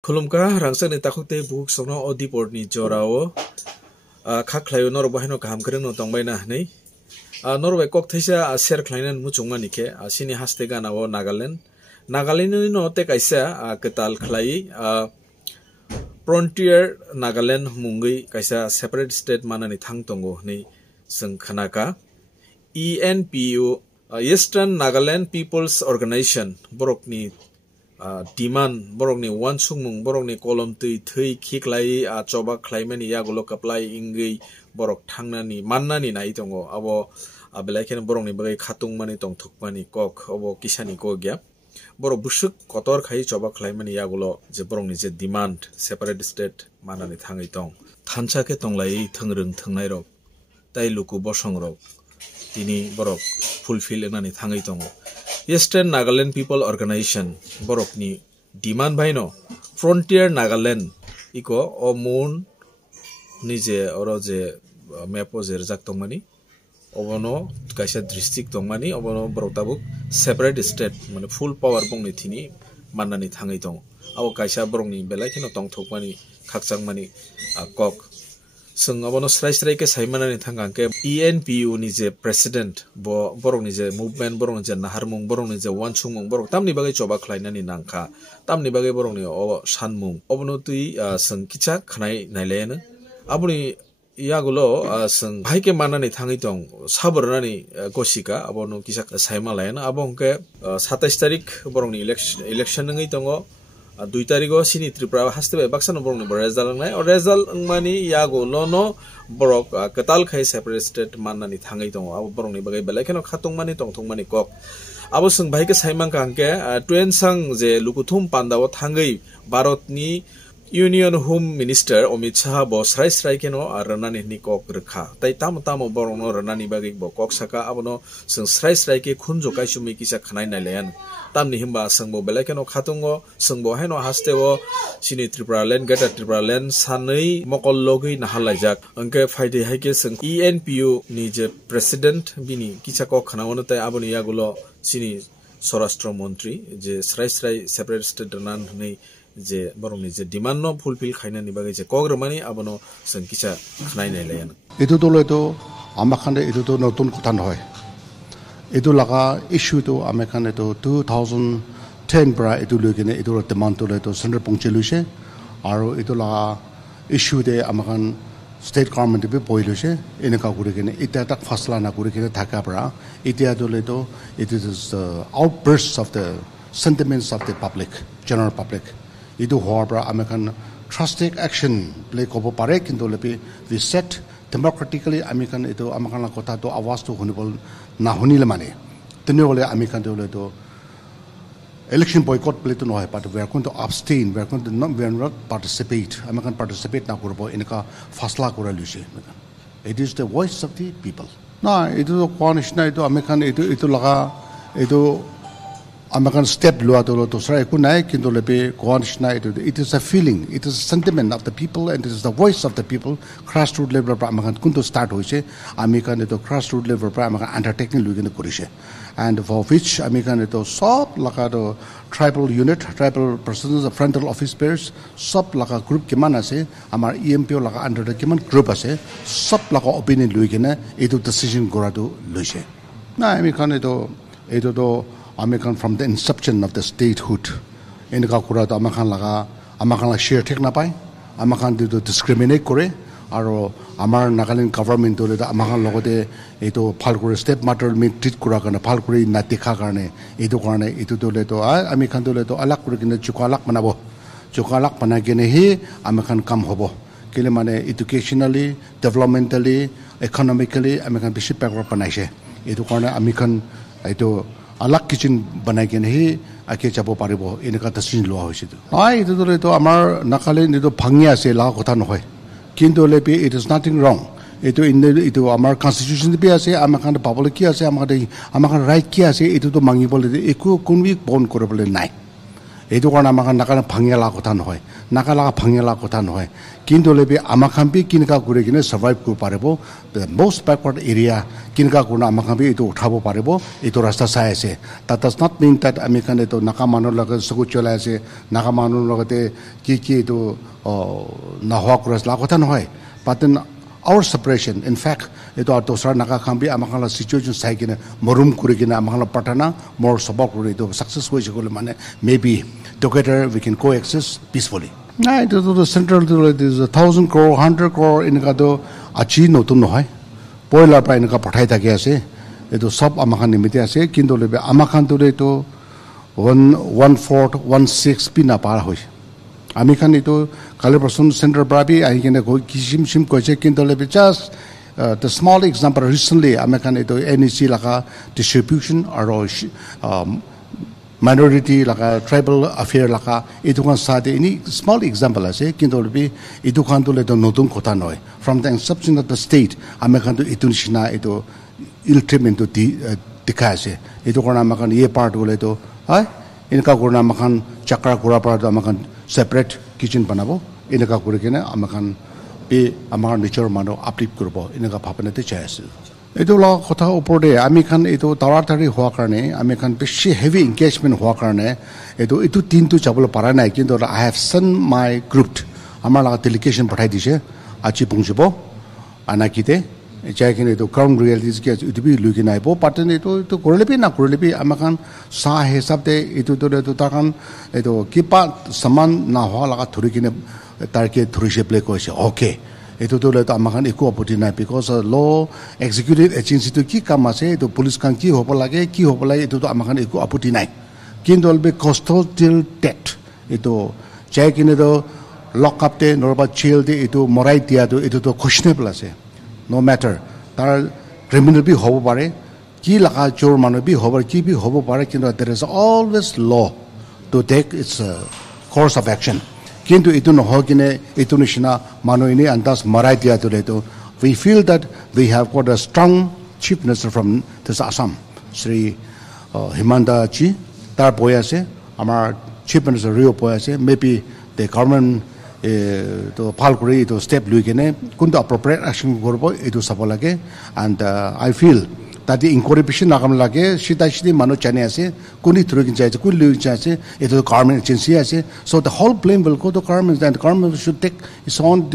Kulumka rangsa ni takute buk sono odipor ni jorao khaklayo nor bahino kaham kare no tongbay na nei norwe kok thaisa share khlainan muchungma nike sini haste gana o Nagaland no te kaisa ketal khlai frontier Nagaland mungi kaisa separate state manani thangtongo nei sengkhanaka ENPU Eastern Nagaland People's Organization borokni demand borokni wansungmung borokni kolom tui khiklai choba khlaimani yagulo kaplai ingi borok thangnani mannani nai tongo abo abelaiken borokni bagai khatungmani tong thukmani kok abo kisani ko gya borok busuk kotor khai choba khlaimani yagulo je borokni je demand separate state manani thangai tong thanchake tonglai thangrung thangnai rok tai luku bosong rok tini borok fulfill enani thangai tongo Eastern Nagaland People Organization borokni demand baino Frontier Nagaland iko omun nije oro je mapo je jak tongmani obono kaisa district tongmani obono boroktabuk separate state mane full power bongni thini mannani thangai tong abo kaisa borokni belai kheno tongthokmani khakchangmani kok sung abono srai ke saimanani thangangke ENPU ni je president borok ni je movement borok ni je naharmung borok ni je wansungmung borok tamni bagai choba khlainani nangkha tamni bagai borok ni o sanmung obono tui sung kicha khnai nailene aboni yagulo sung bhaike manani thangai tong sabornani kosika abono kisa saima laina abongke 27 tarik borok ni election ngai tongo 2 tariko sini Tripura haste baksan borok ni result ngai o result mani yago lono borok ketal khai separate state manani thangai tongo abo borok ni bagai belai kheno khatung mani tongthong mani kok abo sung bhaike saimang kangke tuen sang je lukuthum pandao thangai Bharat ni Union Home Minister Amit Shah bo srai keno ranani ni kok rekha tai tam borok no ranani bagai bo kok saka abono sung srai ke khunjo kaisumi kisa khanai nailen tamni himba sangbo belai keno khatungo sangbo haino hasteo sini Tripura land gata Tripura land sanai mokol logi nahalaijak angke faide haike sung ENPU ni je president bini kicha ko khanawono tai aboni yagulo sini Swarashtra Mantri je srai separate state ranan nei je borok ni je demand no fulfill khainani bagai je kogrmani abono sung kicha khnai nailayan etu dole to amakhane etu to notun kotha noy etu laga issue to amakhane to 2010 bra etu logine etu demand to le to center pongcheluise aro etu laga issue de amakhan state government be boiluse eneka kurikene eta tak fasla na kurikene thaka bra etia dole to it is the outbursts of the sentiments of the public general public idu hoabra american trustic action play kobo pare kinto lepi we set democratically american itu american la kota to awas to hunibol na hunile mane tenole american to election boycott play to no but we are going to abstain we are going to not participate american participate na kurbo inka fasla kora luise it is the voice of the people na itu konishna itu american itu laga itu American step lua to sra kunai kinto lepe konishna it is a feeling it is a sentiment of the people and it is the voice of the people grassroots level pra American kunto start hoise American to grassroots level pra American undertaking luigene korise and for which American to sub laka to tribal unit tribal persons of frontal office bearers sub laka group kiman ase amar EMPO laka under the kiman group ase sub laka opinion luigene etu decision gora to luise na American to American from the inception of the statehood in the kakura to American la share take na pai American to discriminate kore aro amar Nagaland government to the American logote eto phalkure step matter me treat kura kana phalkure na tikha karne eto karne eto to le to American to le to alak kure kine chukalak manabo chukalak panagene he American kam hobo kile mane educationally developmentally economically American bishop paper panaise eto karne American eto alak kitchen banai ke nahi ake chabo paribo eneka decision loa hoise ai etu dole to amar Nagaland etu bhangya ase la kotha nohoy kinto lepi it is nothing wrong etu amar constitution be ase amakan public ki ase amakan right ki ase etu to mangibole eku kunwi bon korobole nai এইটো কাৰণে আমাক নাকা ভাঙিলা কথা নহয় নাকা লাগা ভাঙিলা কথা নহয় কিন্তু লেবি আমাক বি কিনকা কৰি কিনে সাৰ্ভাইভ কৰিব পাৰিব মোষ্ট বেকৱাৰ্ড এৰিয়া কিনকা কৰি আমাক বি এইটো উঠাব পাৰিব এইটো ৰাস্তা চাই আছে that does not mean that আমি কাৰণে তো নাকা মানুহৰ লগত চকু চলাই আছে নাকা মানুহৰ লগতে কি এইটো নহোৱা কৰা কথা নহয় but then our separation in fact itu atosra naka khambi amakala situation sai kine morum kuri kine amakala patana more support kuri to success hoy jegole mane maybe together we can coexist peacefully na itu the central is 1000 crore 100 crore inka do achi notun noy poila pa inka pathai thaki ase itu sob amakhan nimite ase kintu lebe amakhan to to 1/4 1/6 pina par hoy আমি খান এইটো কালি person centre পৰা B আহি কিনে কিচিম কৈছে কিন্তু just the small example recently আমি খান এইটো NEC লাগা distribution আৰু minority লাগা tribal affair লাগা এইটো খান সাথে এনি small example আছে কিন্তু এইটো খান তো নতুন কথা নহয় from the inception of the state আমি খান তো এইটো নিচিনা এইটো ill treatment দেখা আছে এইটো কাৰণে আমাক এই পাৰ্ট গ'লে তো হয় এনেকা কাৰণে আমাক চাকৰা কৰা পৰা আমাক separate kitchen banabo inaka kurikene amakan be amar nature mano uplift korbo inaka bhabanate chai ase etu la kotha upor de ami khan etu taratari howa karone ami khan beshi heavy engagement howa karone etu tin tu chabolo para nai kintu I have sent my group amar la delegation pathai dise achi pungsibo anakite jai kine etu ground realities ke etu bi lugi nai bo pattern etu korlebi na korlebi amakan sa hesab de etu takan etu kipa saman na howa laga thuri kine tarke thuri se play koise okay etu to amakan eku apoti nai because law executive agency to ki kam ase etu police kan ki hobo lage etu to amakan eku apoti nai kintu be custodial debt etu jai kine do lock up de norba jail de etu morai dia do etu to questionable ase no matter tar criminal bi hobo pare ki laga chor manu bi hobo ki bi hobo pare kintu there is always law to take its course of action kintu itu no hogine itu nishina manu ini andas marai dia to we feel that we have got a strong chief minister from this Assam Sri Himanta ji tar boyase amar chief minister rio boyase maybe the government to palkuri to step luikene kunto appropriate action korbo etu sabo lage and I feel that the incorporation nagam lage shita manu chane ase kuni through kin chai kuni luik chai ase etu government agency ase so the whole blame will go to government and the government should take its own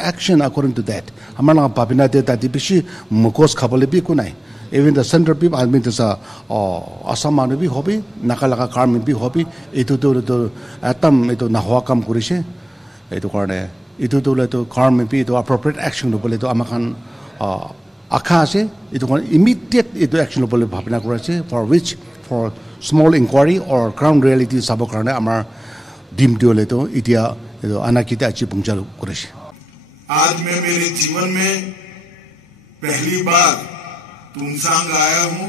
action according to that amana babina de that bishi mukos khabole bi kunai even the central people I mean this Assam manu bi hobi nakalaga government bi hobi etu to atam etu nahwa kam korise itu karone itu to government bi to appropriate action bole to amakan akha ase itu kon immediate itu action bole bhabna korase for small inquiry or ground reality sabo karone amar dim diole to itia itu anakita achi pungchal korase आज मैं मेरे जीवन में पहली बार तुमसांग आया हूं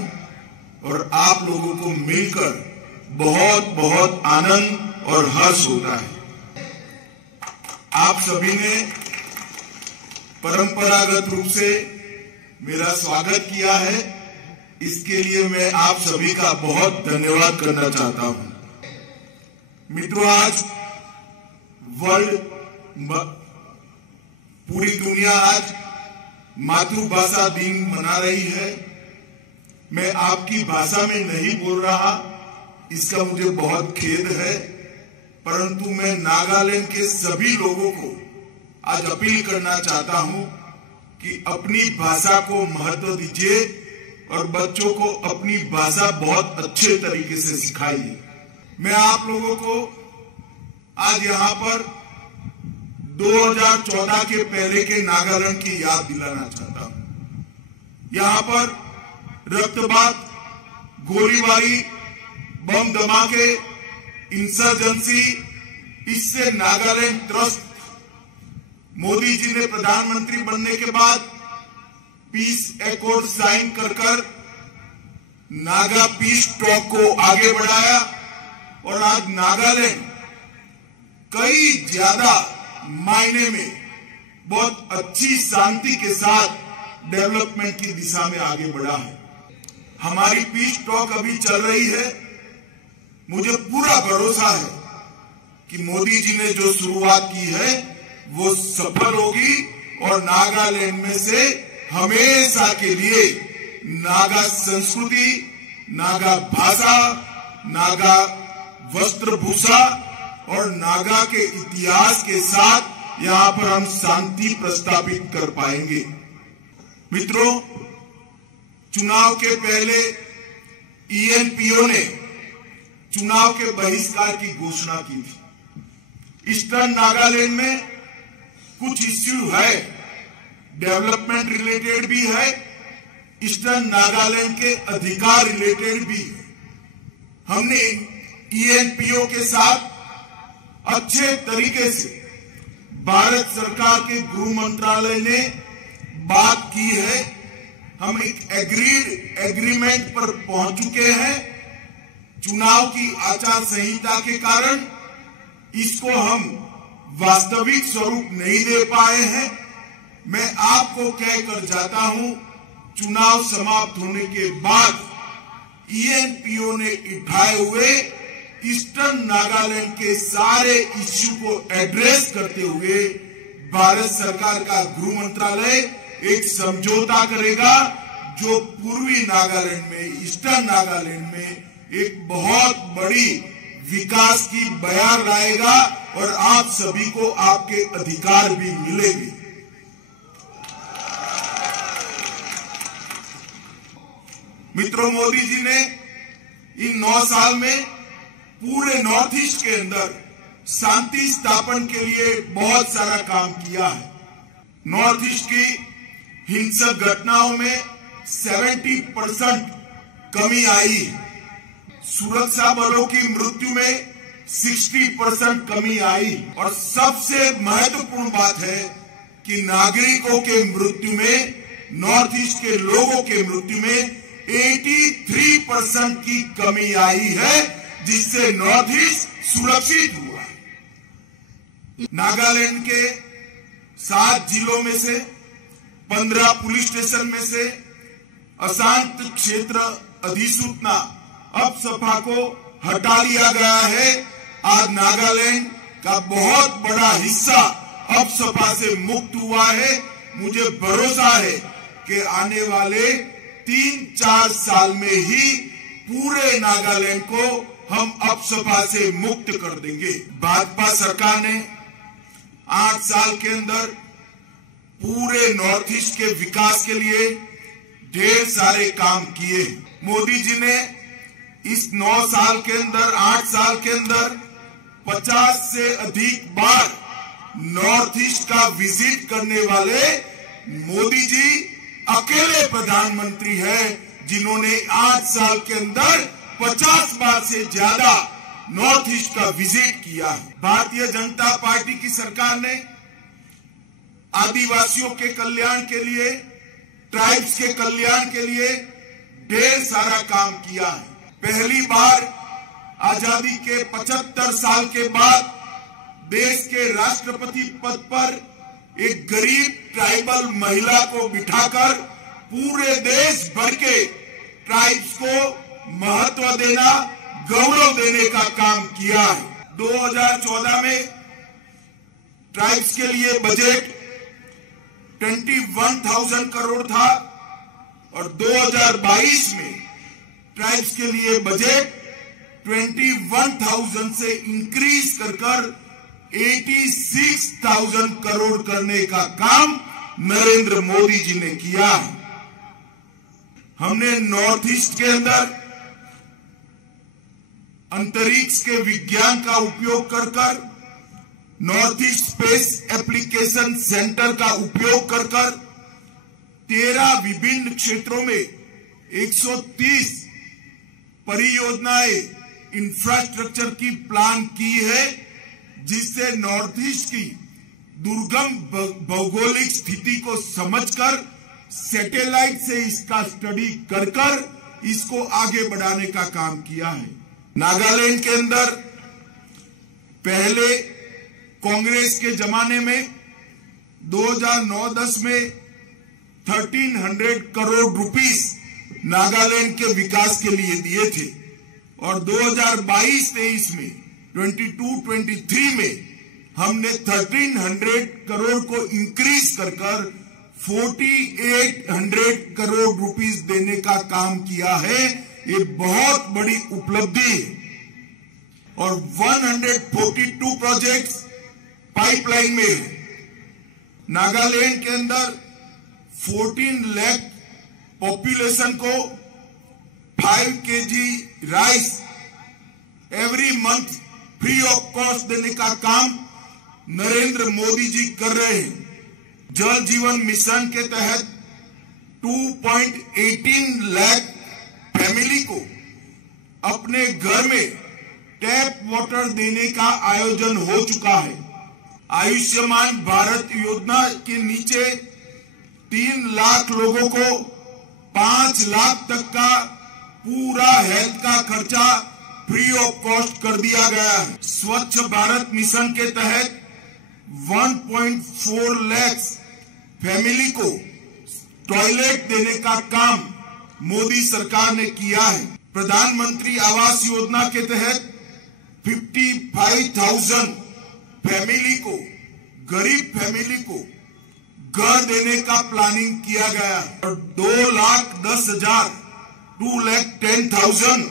और आप लोगों को मिलकर बहुत बहुत आनंद और हर्ष होता है आप सभी ने परंपरागत रूप से मेरा स्वागत किया है इसके लिए मैं आप सभी का बहुत धन्यवाद करना चाहता हूं मित्रों आज पूरी दुनिया आज मातृभाषा दिन मना रही है मैं आपकी भाषा में नहीं बोल रहा इसका मुझे बहुत खेद है परंतु मैं नागालैंड के सभी लोगों को आज अपील करना चाहता हूं कि अपनी भाषा को महत्व दीजिए और बच्चों को अपनी भाषा बहुत अच्छे तरीके से सिखाइए मैं आप लोगों को आज यहाँ पर 2014 के पहले के नागालैंड की याद दिलाना चाहता हूं यहाँ पर रक्तपात गोलीबारी बम धमाके इंसर्जेंसी इससे नागालैंड त्रस्त मोदी जी ने प्रधानमंत्री बनने के बाद पीस एकॉर्ड साइन कर नागा पीस टॉक को आगे बढ़ाया और आज नागालैंड कई ज्यादा मायने में बहुत अच्छी शांति के साथ डेवलपमेंट की दिशा में आगे बढ़ा है हमारी पीस टॉक अभी चल रही है मुझे पूरा भरोसा है कि मोदी जी ने जो शुरुआत की है वो सफल होगी और नागालैंड में से हमेशा के लिए नागा संस्कृति, नागा भाषा, नागा वस्त्रभूषा और नागा के इतिहास के साथ यहाँ पर हम शांति प्रस्तापित कर पाएंगे। मित्रों, चुनाव के पहले ENPO ने चुनाव के बहिष्कार की घोषणा की थी। ईस्टर्न नागालैंड में कुछ इश्यू है, डेवलपमेंट रिलेटेड भी है, ईस्टर्न नागालैंड के अधिकार रिलेटेड भी है। हमने ENPO के साथ अच्छे तरीके से भारत सरकार के गृह मंत्रालय ने बात की है। हम एक एग्रीमेंट पर पहुंच चुके हैं। चुनाव की आचार संहिता के कारण इसको हम वास्तविक स्वरूप नहीं दे पाए हैं। मैं आपको कहकर जाता हूं, चुनाव समाप्त होने के बाद ENPO ने उठाए हुए ईस्टर्न नागालैंड के सारे इश्यू को एड्रेस करते हुए भारत सरकार का गृह मंत्रालय एक समझौता करेगा जो पूर्वी नागालैंड में, ईस्टर्न नागालैंड में एक बहुत बड़ी विकास की बयार लाएगा और आप सभी को आपके अधिकार भी मिलेंगे। मित्रों, मोदी जी ने इन 9 साल में पूरे नॉर्थ ईस्ट के अंदर शांति स्थापन के लिए बहुत सारा काम किया है। नॉर्थ ईस्ट की हिंसक घटनाओं में 70% कमी आई है। सुरक्षा बलों की मृत्यु में 60% कमी आई और सबसे महत्वपूर्ण बात है कि नागरिकों के मृत्यु में, नॉर्थ ईस्ट के लोगों के मृत्यु में 83% की कमी आई है, जिससे नॉर्थ ईस्ट सुरक्षित हुआ है। नागालैंड के 7 जिलों में से 15 पुलिस स्टेशन में से अशांत क्षेत्र अधिसूचना अपसपा को हटा लिया गया है। आज नागालैंड का बहुत बड़ा हिस्सा अपसपा से मुक्त हुआ है। मुझे भरोसा है कि आने वाले 3-4 साल में ही पूरे नागालैंड को हम अपसपा से मुक्त कर देंगे। भाजपा सरकार ने 8 साल के अंदर पूरे नॉर्थ ईस्ट के विकास के लिए ढेर सारे काम किए। मोदी जी ने इस 9 साल के अंदर, 8 साल के अंदर 50 से अधिक बार नॉर्थ ईस्ट का विजिट करने वाले मोदी जी अकेले प्रधानमंत्री हैं जिन्होंने 8 साल के अंदर 50 बार से ज्यादा नॉर्थ ईस्ट का विजिट किया है। भारतीय जनता पार्टी की सरकार ने आदिवासियों के कल्याण के लिए, ट्राइब्स के कल्याण के लिए ढेर सारा काम किया है। पहली बार आजादी के 75 साल के बाद देश के राष्ट्रपति पद पर एक गरीब ट्राइबल महिला को बिठाकर पूरे देश भर के ट्राइब्स को महत्व देना, गौरव देने का काम किया है। 2014 में ट्राइब्स के लिए बजट 21,000 करोड़ था और 2022 में ट्राइब्स के लिए बजट 21,000 से इंक्रीज कर 86,000 करोड़ करने का काम नरेंद्र मोदी जी ने किया है। हमने नॉर्थ ईस्ट के अंदर अंतरिक्ष के विज्ञान का उपयोग कर north east space application centre का उपयोग कर 13 विभिन्न क्षेत्रों में 130 परियोजनाएं इंफ्रास्ट्रक्चर की प्लान की है, जिससे नॉर्थ ईस्ट की दुर्गम भौगोलिक स्थिति को समझकर सैटेलाइट से इसका स्टडी कर इसको आगे बढ़ाने का काम किया है। नागालैंड के अंदर पहले कांग्रेस के जमाने में 2009-10 में 1300 करोड़ रुपीस नागालैंड के विकास के लिए दिए थे और 2022-23 में 22-23 में हमने 1300 करोड़ को इंक्रीज कर 4800 करोड़ रुपीस देने का काम किया है। ये बहुत बड़ी उपलब्धि है। और 142 प्रोजेक्ट्स पाइपलाइन में है। नागालैंड के अंदर 14 लाख पॉपुलेशन को 5 kg rice every month free of cost देने का काम नरेंद्र मोदी जी कर रहे हैं। जल जीवन मिशन के तहत 2.18 लाख फैमिली को अपने घर में टैप वाटर देने का आयोजन हो चुका है। आयुष्मान भारत योजना के नीचे 3 लाख लोगों को 5 लाख तक का पूरा हेल्थ का खर्चा फ्री ऑफ कॉस्ट कर दिया गया है। स्वच्छ भारत मिशन के तहत 1.4 लाख फैमिली को टॉयलेट देने का काम मोदी सरकार ने किया है। प्रधानमंत्री आवास योजना के तहत 55,000 फैमिली को, गरीब फैमिली को घर देने का प्लानिंग किया गया है। और 2,10,000 2,10,000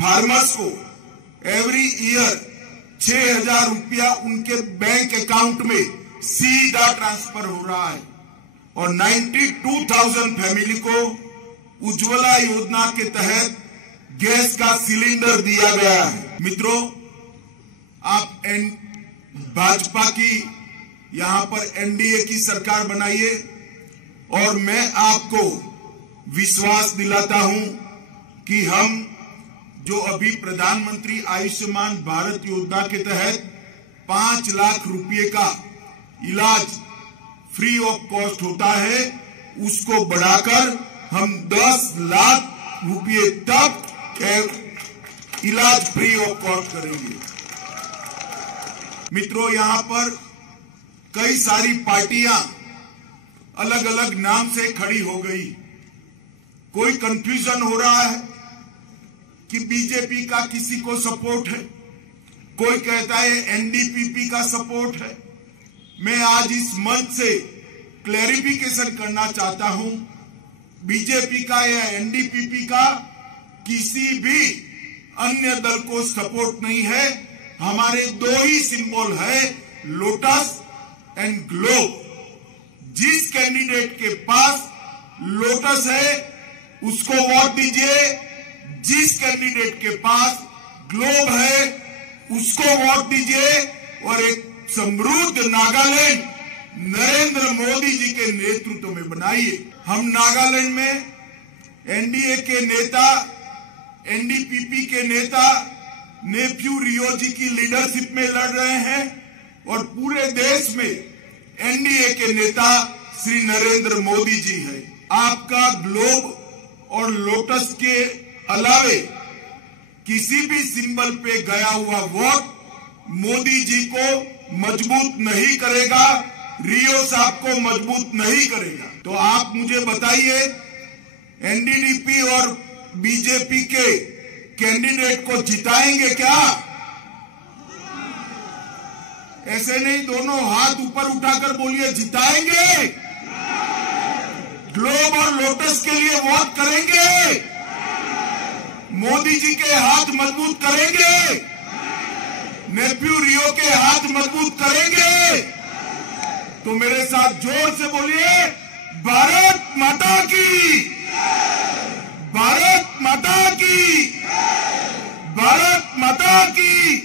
फार्मर्स को एवरी ईयर 6,000 रुपया उनके बैंक अकाउंट में सीधा ट्रांसफर हो रहा है। और 92,000 फैमिली को उज्ज्वला योजना के तहत गैस का सिलेंडर दिया गया है। मित्रों, आप भाजपा की यहां पर एनडीए की सरकार बनाइए और मैं आपको विश्वास दिलाता हूं कि हम जो अभी प्रधानमंत्री आयुष्मान भारत योजना के तहत 5 लाख रुपए का इलाज फ्री ऑफ कॉस्ट होता है, उसको बढ़ाकर हम 10 लाख रुपए तक इलाज फ्री ऑफ कॉस्ट करेंगे। मित्रों, यहां पर कई सारी पार्टियां अलग अलग नाम से खड़ी हो गई। कोई कंफ्यूजन हो रहा है कि बीजेपी का किसी को सपोर्ट है, कोई कहता है एनडीपीपी का सपोर्ट है। मैं आज इस मंच से क्लैरिफिकेशन करना चाहता हूं, बीजेपी का या एनडीपीपी का किसी भी अन्य दल को सपोर्ट नहीं है। हमारे 2 ही सिंबल है, लोटस एंड ग्लोब। जिस कैंडिडेट के पास लोटस है उसको वोट दीजिए, जिस कैंडिडेट के पास ग्लोब है उसको वोट दीजिए और एक समृद्ध नागालैंड नरेंद्र मोदी जी के नेतृत्व में बनाइए। हम नागालैंड में एनडीए के नेता, एनडीपीपी के नेता नेफ्यू रियो जी की लीडरशिप में लड़ रहे हैं और पूरे देश में एनडीए के नेता श्री नरेंद्र मोदी जी है। आपका ग्लोब और लोटस के अलावे किसी भी सिंबल पे गया हुआ वोट मोदी जी को मजबूत नहीं करेगा, रियो साहब को मजबूत नहीं करेगा। तो आप मुझे बताइए, एनडीपीपी और बीजेपी के कैंडिडेट को जिताएंगे क्या? ऐसे नहीं, दोनों हाथ ऊपर उठाकर बोलिए, जिताएंगे। ग्लोब और लोटस के लिए वोट करेंगे, मोदी जी के हाथ मजबूत करेंगे, नेफ्यू रियो के हाथ मजबूत करेंगे। तो मेरे साथ जोर से बोलिए, भारत माता की, भारत माता की, भारत माता की।